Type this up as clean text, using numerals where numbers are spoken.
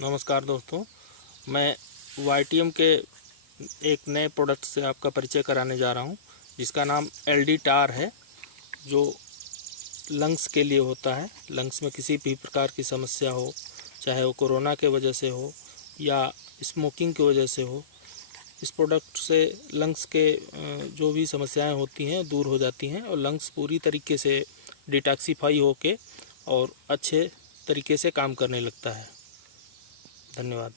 नमस्कार दोस्तों, मैं YTM के एक नए प्रोडक्ट से आपका परिचय कराने जा रहा हूं, जिसका नाम LD टार है, जो लंग्स के लिए होता है। लंग्स में किसी भी प्रकार की समस्या हो, चाहे वो कोरोना के वजह से हो या स्मोकिंग की वजह से हो, इस प्रोडक्ट से लंग्स के जो भी समस्याएं होती हैं दूर हो जाती हैं और लंग्स पूरी तरीके से डिटॉक्सिफाई होके और अच्छे तरीके से काम करने लगता है। धन्यवाद।